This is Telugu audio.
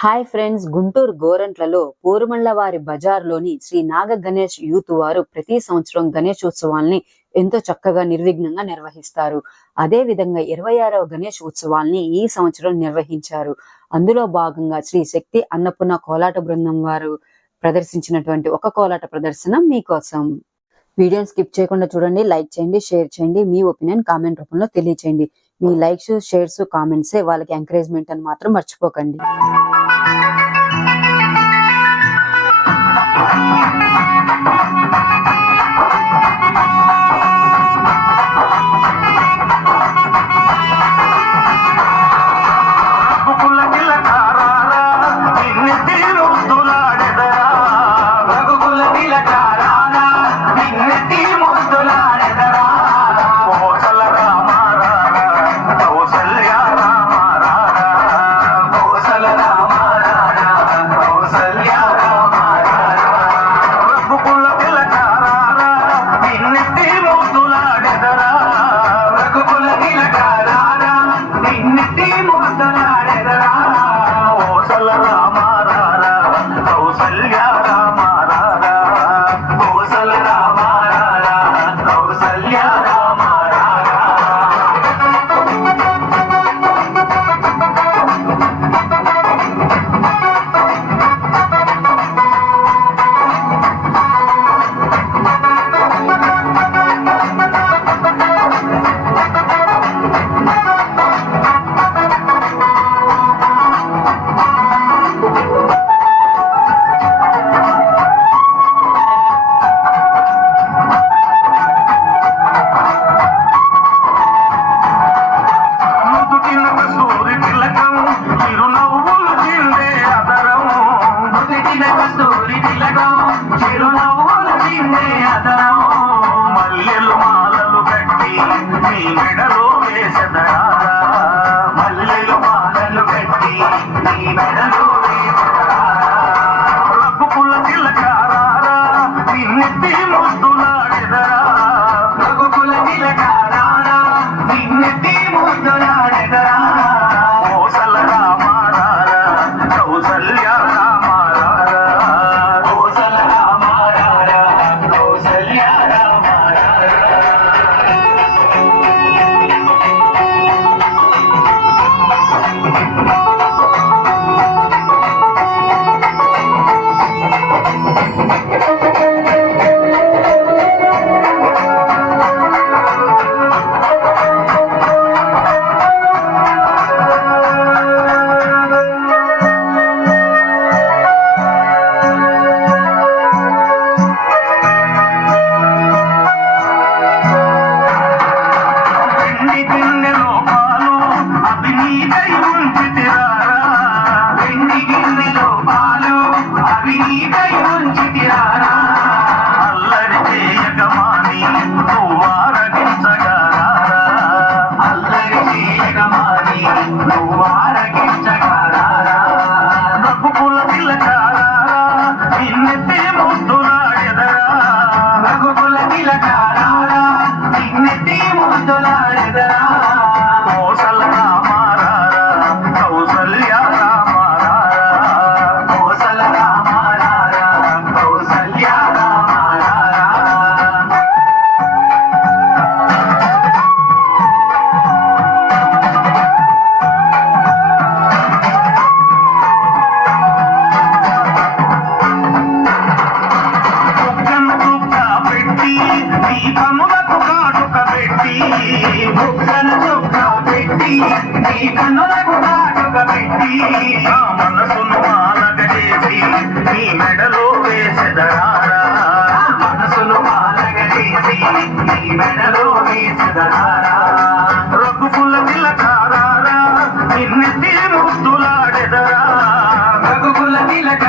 హాయ్ ఫ్రెండ్స్, గుంటూరు గోరంట్లలో పోరుమళ్లవారి బజార్లోని శ్రీ నాగ గణేష్ యూత్ వారు ప్రతి సంవత్సరం గణేష్ ఉత్సవాల్ని ఎంతో చక్కగా నిర్విఘ్నంగా నిర్వహిస్తారు. అదే విధంగా 26వ గణేష్ ఉత్సవాల్ని ఈ సంవత్సరం నిర్వహించారు. అందులో భాగంగా శ్రీ శక్తి అన్నపూర్ణ కోలాట బృందం వారు ప్రదర్శించినటువంటి ఒక కోలాట ప్రదర్శన మీకోసం. వీడియోని స్కిప్ చేయకుండా చూడండి, లైక్ చేయండి, షేర్ చేయండి, మీ ఒపీనియన్ కామెంట్ రూపంలో తెలియచేయండి. మీ లైక్స్, షేర్స్, కామెంట్సే వాళ్ళకి ఎంకరేజ్మెంట్ అని మాత్రం మర్చిపోకండి. మల్లెలు మాలలు కట్టి నీ మెడలో వేసదరా, మల్లెలు మాలలు కట్టి నీ మెడలో వేసదరా, రఘుకుల తిలకారారా నిన్నెత్తి ముద్దులాడెదరా, రఘుకుల తిలకారారా నిన్నెత్తి ముద్దులాడెదరా, కోసల రామారారా కౌసల్య రామారారా, కోసల రామారారా కౌసల్య అల్లరి చేయగమాని నువ్వారగించగారా, రఘుకుల తిలకారారా నిన్నెత్తి ముద్దులాడెదరా, రఘుకుల తిలకారారా నిన్నెత్తి ముద్దులాడెదరా, కోసల రామారారా కౌసల్య రామారారా, కోసల రామారారా కౌసల్య రామారారా. కనులకు కాటుక పెట్టి, బుగ్గన చుక్క పెట్టి, నీ కనులకు కాటుక పెట్టి, ఆ మనసును మాలగజేసి నీ మెడలో వేసెదరారా, మనసును మాలగజేసి నీ మెడలో వేసెదరారా, రఘుకుల తిలకారారా నిన్నెత్తి ముద్దులాడెదరా, రఘుకుల తిలక